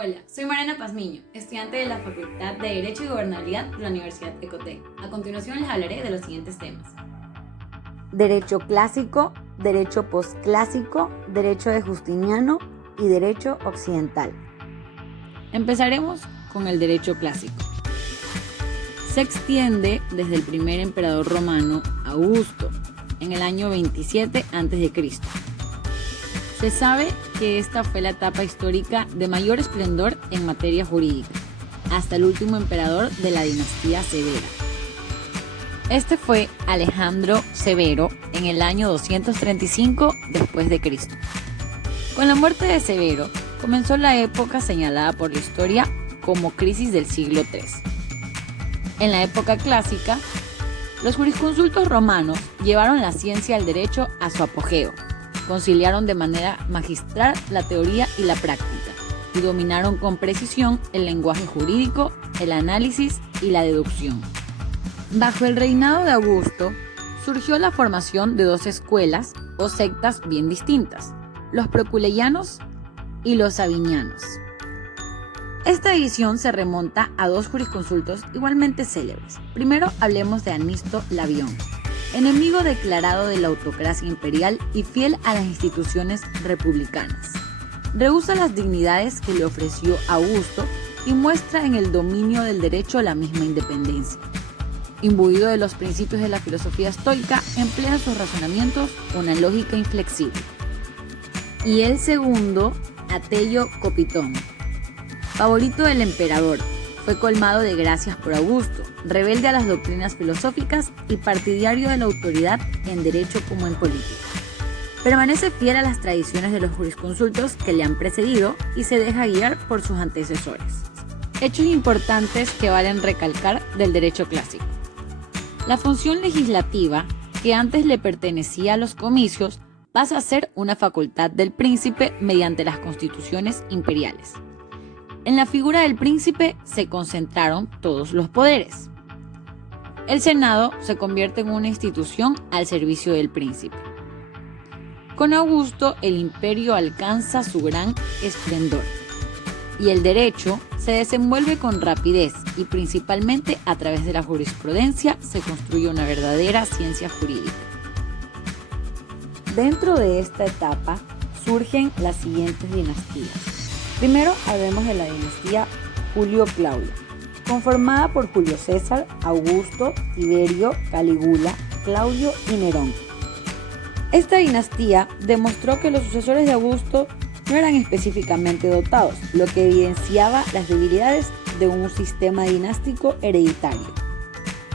Hola, soy Mariana Pazmiño, estudiante de la Facultad de Derecho y Gobernabilidad de la Universidad Ecotec. A continuación les hablaré de los siguientes temas. Derecho clásico, derecho posclásico, derecho de Justiniano y derecho occidental. Empezaremos con el derecho clásico. Se extiende desde el primer emperador romano, Augusto, en el año 27 a.C. Se sabe que esta fue la etapa histórica de mayor esplendor en materia jurídica, hasta el último emperador de la dinastía Severa. Este fue Alejandro Severo en el año 235 después de Cristo. Con la muerte de Severo comenzó la época señalada por la historia como crisis del siglo III. En la época clásica, los jurisconsultos romanos llevaron la ciencia del derecho a su apogeo. Conciliaron de manera magistral la teoría y la práctica y dominaron con precisión el lenguaje jurídico, el análisis y la deducción. Bajo el reinado de Augusto surgió la formación de dos escuelas o sectas bien distintas, los proculeyanos y los sabinianos. Esta división se remonta a dos jurisconsultos igualmente célebres. Primero hablemos de Anisto Labión, enemigo declarado de la autocracia imperial y fiel a las instituciones republicanas. Rehúsa las dignidades que le ofreció Augusto y muestra en el dominio del derecho la misma independencia. Imbuido de los principios de la filosofía estoica, emplea en sus razonamientos una lógica inflexible. Y el segundo, Atelio Copitón, favorito del emperador, fue colmado de gracias por Augusto, rebelde a las doctrinas filosóficas y partidario de la autoridad en derecho como en política. Permanece fiel a las tradiciones de los jurisconsultos que le han precedido y se deja guiar por sus antecesores. Hechos importantes que valen recalcar del derecho clásico. La función legislativa, que antes le pertenecía a los comicios, pasa a ser una facultad del príncipe mediante las constituciones imperiales. En la figura del príncipe se concentraron todos los poderes. El Senado se convierte en una institución al servicio del príncipe. Con Augusto, el imperio alcanza su gran esplendor y el derecho se desenvuelve con rapidez y principalmente a través de la jurisprudencia se construye una verdadera ciencia jurídica. Dentro de esta etapa surgen las siguientes dinastías. Primero hablemos de la dinastía Julio-Claudia, conformada por Julio César, Augusto, Tiberio, Calígula, Claudio y Nerón. Esta dinastía demostró que los sucesores de Augusto no eran específicamente dotados, lo que evidenciaba las debilidades de un sistema dinástico hereditario.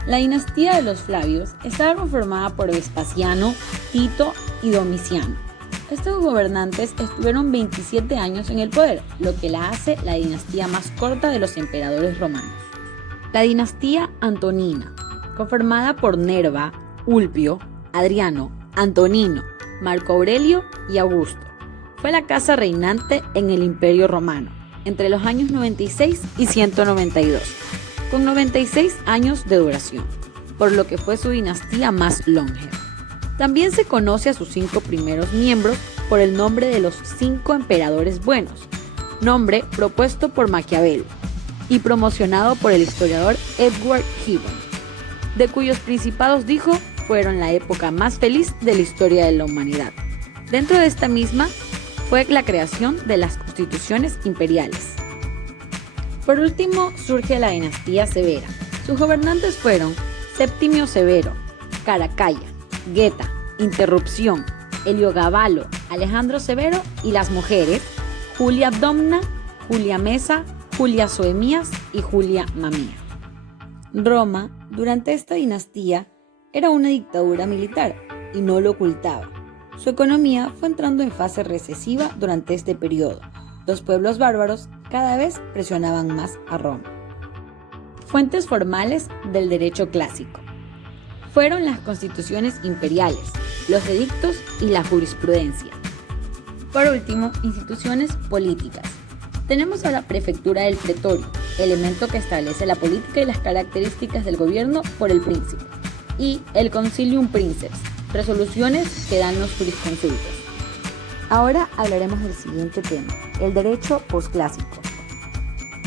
La dinastía de los Flavios estaba conformada por Vespasiano, Tito y Domiciano. Estos gobernantes estuvieron 27 años en el poder, lo que la hace la dinastía más corta de los emperadores romanos. La dinastía Antonina, conformada por Nerva, Ulpio, Adriano, Antonino, Marco Aurelio y Augusto, fue la casa reinante en el Imperio Romano entre los años 96 y 192, con 96 años de duración, por lo que fue su dinastía más longeva. También se conoce a sus 5 primeros miembros por el nombre de los 5 emperadores buenos, nombre propuesto por Maquiavelo y promocionado por el historiador Edward Gibbon, de cuyos principados dijo fueron la época más feliz de la historia de la humanidad. Dentro de esta misma fue la creación de las constituciones imperiales. Por último surge la dinastía Severa. Sus gobernantes fueron Septimio Severo, Caracalla, Geta, Interrupción, Heliogabalo, Alejandro Severo y las mujeres Julia Domna, Julia Mesa, Julia Soemías y Julia Mamía. Roma, durante esta dinastía, era una dictadura militar y no lo ocultaba. Su economía fue entrando en fase recesiva durante este periodo. Los pueblos bárbaros cada vez presionaban más a Roma. Fuentes formales del derecho clásico. Fueron las constituciones imperiales, los edictos y la jurisprudencia. Por último, instituciones políticas. Tenemos a la prefectura del pretorio, elemento que establece la política y las características del gobierno por el príncipe, y el concilium princeps, resoluciones que dan los jurisconsultos. Ahora hablaremos del siguiente tema, el derecho posclásico,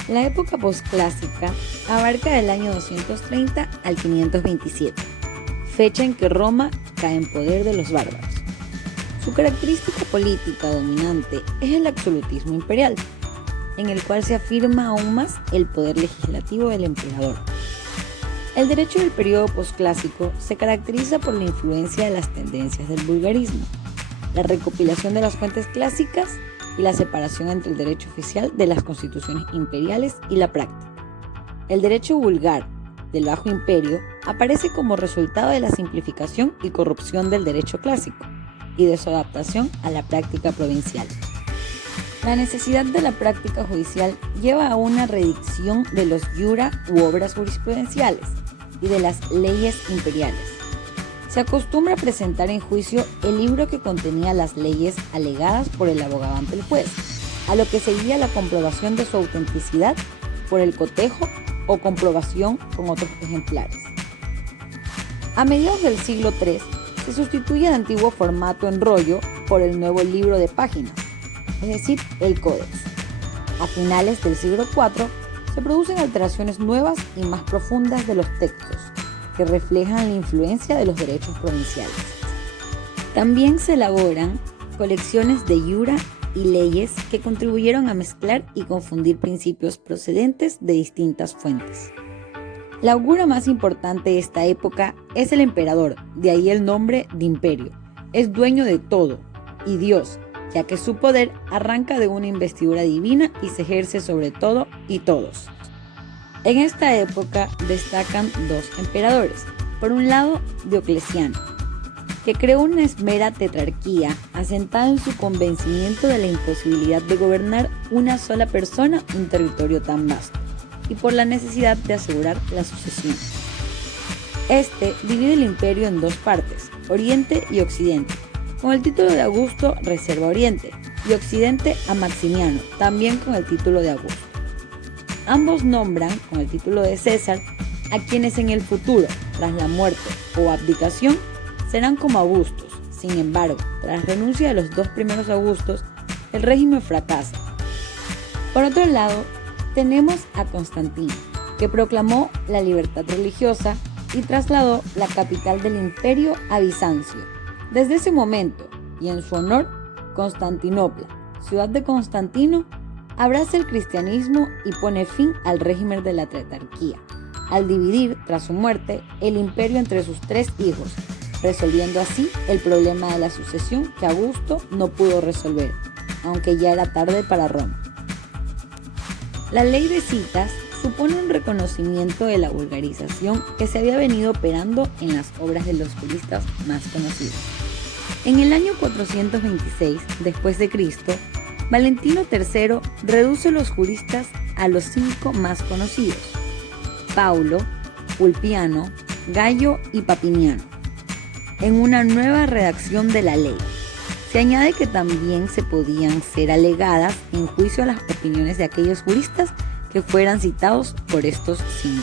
La época posclásica abarca del año 230 al 527, fecha en que Roma cae en poder de los bárbaros. Su característica política dominante es el absolutismo imperial, en el cual se afirma aún más el poder legislativo del emperador. El derecho del periodo posclásico se caracteriza por la influencia de las tendencias del vulgarismo, la recopilación de las fuentes clásicas y la separación entre el derecho oficial de las constituciones imperiales y la práctica. El derecho vulgar del Bajo Imperio aparece como resultado de la simplificación y corrupción del derecho clásico y de su adaptación a la práctica provincial. La necesidad de la práctica judicial lleva a una redicción de los iura u obras jurisprudenciales y de las leyes imperiales. Se acostumbra a presentar en juicio el libro que contenía las leyes alegadas por el abogado ante el juez, a lo que seguía la comprobación de su autenticidad por el cotejo o comprobación con otros ejemplares. A mediados del siglo III se sustituye el antiguo formato en rollo por el nuevo libro de páginas, es decir, el Códex. A finales del siglo IV se producen alteraciones nuevas y más profundas de los textos, que reflejan la influencia de los derechos provinciales. También se elaboran colecciones de iura y leyes que contribuyeron a mezclar y confundir principios procedentes de distintas fuentes. La augura más importante de esta época es el emperador, de ahí el nombre de imperio. Es dueño de todo y Dios, ya que su poder arranca de una investidura divina y se ejerce sobre todo y todos. En esta época destacan dos emperadores. Por un lado, Diocleciano, que creó una esmera tetrarquía asentada en su convencimiento de la imposibilidad de gobernar una sola persona un territorio tan vasto, y por la necesidad de asegurar la sucesión. Este divide el imperio en dos partes, Oriente y Occidente. Con el título de Augusto reserva Oriente y Occidente a Maximiano, también con el título de Augusto. Ambos nombran, con el título de César, a quienes en el futuro, tras la muerte o abdicación, serán como Augustos. Sin embargo, tras renuncia de los dos primeros Augustos, el régimen fracasa. Por otro lado, tenemos a Constantino, que proclamó la libertad religiosa y trasladó la capital del imperio a Bizancio. Desde ese momento, y en su honor, Constantinopla, ciudad de Constantino, abraza el cristianismo y pone fin al régimen de la tetrarquía, al dividir, tras su muerte, el imperio entre sus tres hijos, resolviendo así el problema de la sucesión que Augusto no pudo resolver, aunque ya era tarde para Roma. La ley de citas supone un reconocimiento de la vulgarización que se había venido operando en las obras de los juristas más conocidos. En el año 426 después de Cristo, Valentino III reduce los juristas a los 5 más conocidos: Paulo, Ulpiano, Gallo y Papiniano, en una nueva redacción de la ley. Se añade que también se podían ser alegadas en juicio a las opiniones de aquellos juristas que fueran citados por estos 5.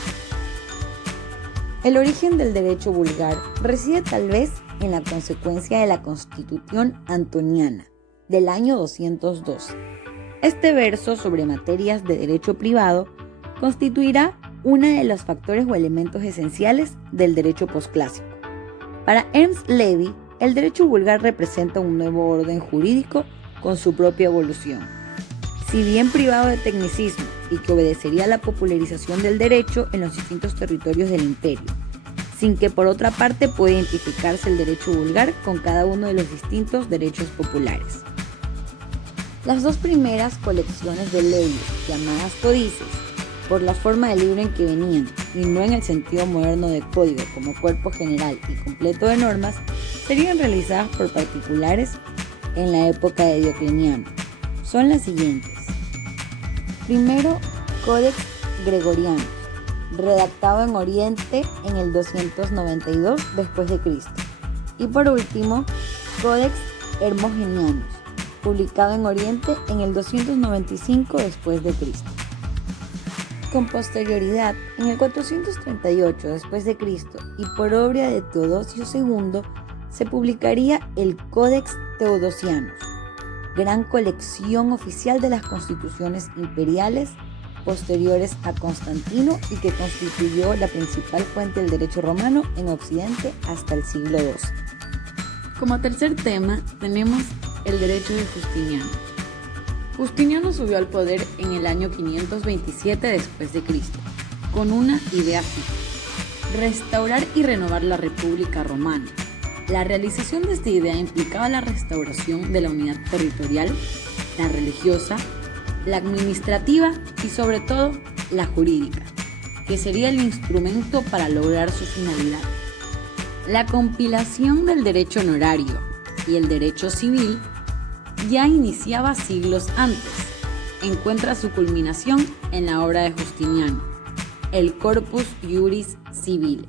El origen del derecho vulgar reside tal vez en la consecuencia de la Constitución Antoniana del año 212. Este verso sobre materias de derecho privado constituirá uno de los factores o elementos esenciales del derecho posclásico. Para Ernst Levy, el derecho vulgar representa un nuevo orden jurídico con su propia evolución. Si bien privado de tecnicismo y que obedecería a la popularización del derecho en los distintos territorios del imperio, sin que por otra parte pueda identificarse el derecho vulgar con cada uno de los distintos derechos populares. Las dos primeras colecciones de leyes, llamadas códices, por la forma del libro en que venían y no en el sentido moderno de código como cuerpo general y completo de normas, serían realizadas por particulares en la época de Diocleciano. Son las siguientes. Primero, Codex Gregorianus, redactado en Oriente en el 292 después de Cristo. Y por último, Codex Hermogenianus, publicado en Oriente en el 295 después de Cristo. Con posterioridad, en el 438 después de Cristo y por obra de Teodosio II, se publicaría el Codex Theodosianus, gran colección oficial de las constituciones imperiales posteriores a Constantino y que constituyó la principal fuente del derecho romano en Occidente hasta el siglo II. Como tercer tema tenemos el derecho de Justiniano. Justiniano subió al poder en el año 527 después de Cristo, con una idea fija: restaurar y renovar la República Romana. La realización de esta idea implicaba la restauración de la unidad territorial, la religiosa, la administrativa y sobre todo la jurídica, que sería el instrumento para lograr su finalidad. La compilación del derecho honorario y el derecho civil ya iniciaba siglos antes. Encuentra su culminación en la obra de Justiniano, el Corpus Juris Civilis.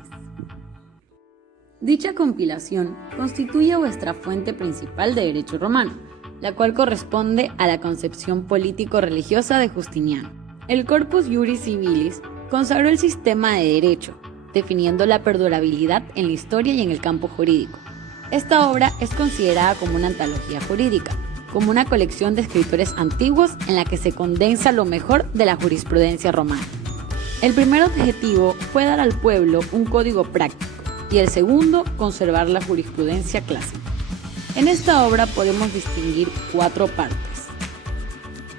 Dicha compilación constituye vuestra fuente principal de derecho romano, la cual corresponde a la concepción político-religiosa de Justiniano. El Corpus Juris Civilis consagró el sistema de derecho, definiendo la perdurabilidad en la historia y en el campo jurídico. Esta obra es considerada como una antología jurídica, como una colección de escritores antiguos en la que se condensa lo mejor de la jurisprudencia romana. El primer objetivo fue dar al pueblo un código práctico y el segundo, conservar la jurisprudencia clásica. En esta obra podemos distinguir 4 partes.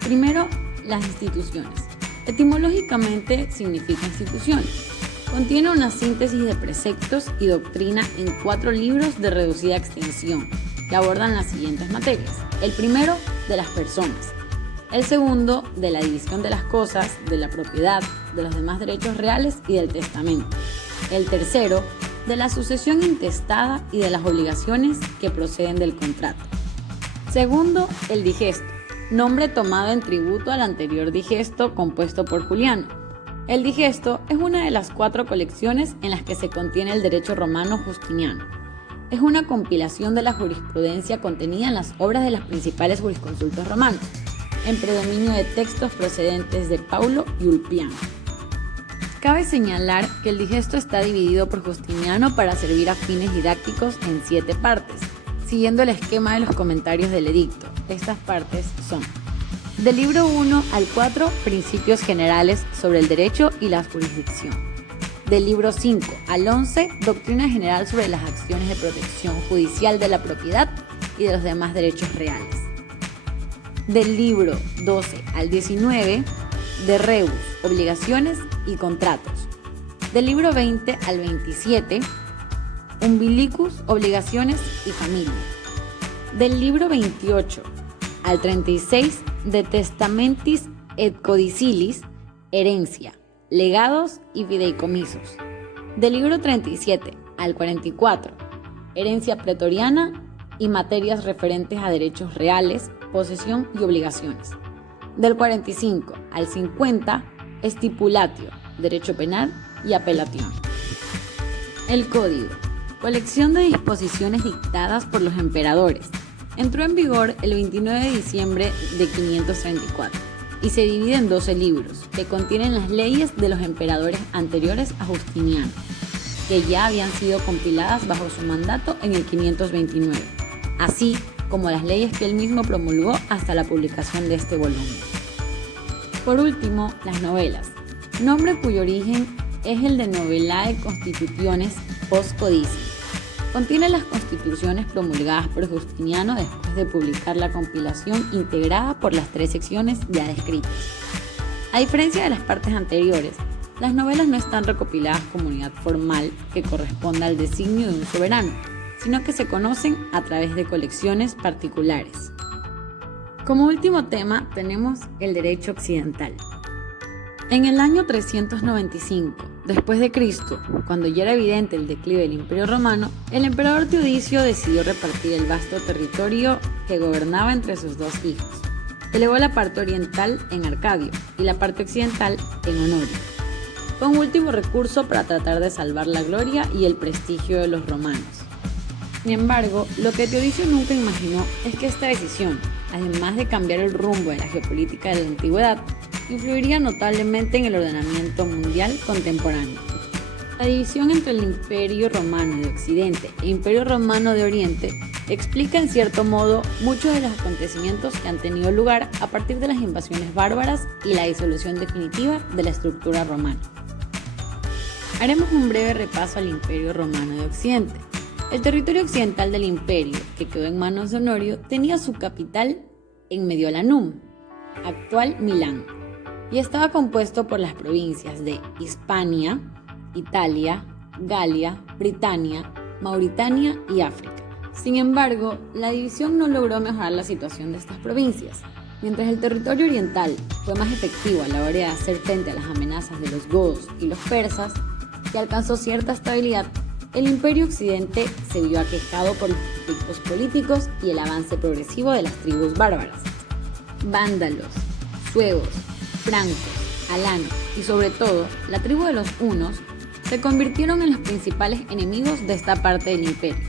Primero, las instituciones. Etimológicamente significa instituciones. Contiene una síntesis de preceptos y doctrina en 4 libros de reducida extensión que abordan las siguientes materias. El primero, de las personas. El segundo, de la división de las cosas, de la propiedad, de los demás derechos reales y del testamento. El tercero, de la sucesión intestada y de las obligaciones que proceden del contrato. Segundo, el digesto, nombre tomado en tributo al anterior digesto compuesto por Juliano. El digesto es una de las 4 colecciones en las que se contiene el derecho romano justiniano. Es una compilación de la jurisprudencia contenida en las obras de los principales jurisconsultos romanos, en predominio de textos procedentes de Paulo y Ulpiano. Cabe señalar que el digesto está dividido por Justiniano para servir a fines didácticos en 7 partes, siguiendo el esquema de los comentarios del edicto. Estas partes son: del libro 1 al 4, principios generales sobre el derecho y la jurisdicción. Del libro 5 al 11, doctrina general sobre las acciones de protección judicial de la propiedad y de los demás derechos reales. Del libro 12 al 19, de rebus, obligaciones y contratos. Del libro 20 al 27, umbilicus, obligaciones y familia. Del libro 28 al 36, de testamentis et codicilis, herencia, legados y fideicomisos. Del libro 37 al 44, herencia pretoriana y materias referentes a derechos reales, posesión y obligaciones. Del 45 al 50, estipulatio, derecho penal y apelación. El Código, colección de disposiciones dictadas por los emperadores, entró en vigor el 29 de diciembre de 534 y se divide en 12 libros que contienen las leyes de los emperadores anteriores a Justiniano, que ya habían sido compiladas bajo su mandato en el 529, así como las leyes que él mismo promulgó hasta la publicación de este volumen. Por último, las novelas, nombre cuyo origen es el de Novellae Constitutiones post codicia. Contiene las constituciones promulgadas por Justiniano después de publicar la compilación integrada por las 3 secciones ya descritas. A diferencia de las partes anteriores, las novelas no están recopiladas como unidad formal que corresponda al designio de un soberano, sino que se conocen a través de colecciones particulares. Como último tema tenemos el derecho occidental. En el año 395 después de Cristo, cuando ya era evidente el declive del Imperio Romano, el emperador Teodicio decidió repartir el vasto territorio que gobernaba entre sus 2 hijos. Elevó la parte oriental en Arcadio y la parte occidental en Honorio. Fue un último recurso para tratar de salvar la gloria y el prestigio de los romanos. Sin embargo, lo que Teodicio nunca imaginó es que esta decisión, además de cambiar el rumbo de la geopolítica de la antigüedad, influiría notablemente en el ordenamiento mundial contemporáneo. La división entre el Imperio Romano de Occidente e Imperio Romano de Oriente explica en cierto modo muchos de los acontecimientos que han tenido lugar a partir de las invasiones bárbaras y la disolución definitiva de la estructura romana. Haremos un breve repaso al Imperio Romano de Occidente. El territorio occidental del imperio, que quedó en manos de Honorio, tenía su capital en Mediolanum, actual Milán, y estaba compuesto por las provincias de Hispania, Italia, Galia, Britania, Mauritania y África. Sin embargo, la división no logró mejorar la situación de estas provincias. Mientras el territorio oriental fue más efectivo a la hora de hacer frente a las amenazas de los godos y los persas, y alcanzó cierta estabilidad, el Imperio Occidente se vio aquejado por los conflictos políticos y el avance progresivo de las tribus bárbaras. Vándalos, suevos, francos, alanos y sobre todo la tribu de los hunos se convirtieron en los principales enemigos de esta parte del imperio.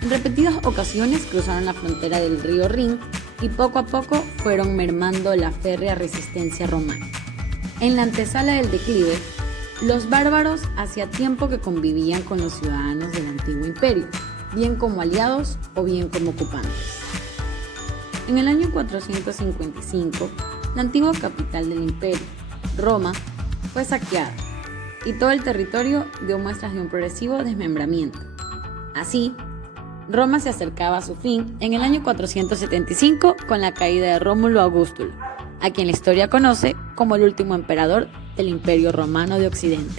En repetidas ocasiones cruzaron la frontera del río Rin y poco a poco fueron mermando la férrea resistencia romana. En la antesala del declive, los bárbaros hacía tiempo que convivían con los ciudadanos del antiguo imperio, bien como aliados o bien como ocupantes. En el año 455, la antigua capital del imperio, Roma, fue saqueada y todo el territorio dio muestras de un progresivo desmembramiento. Así, Roma se acercaba a su fin en el año 475 con la caída de Rómulo Augustulo, a quien la historia conoce como el último emperador del Imperio Romano de Occidente.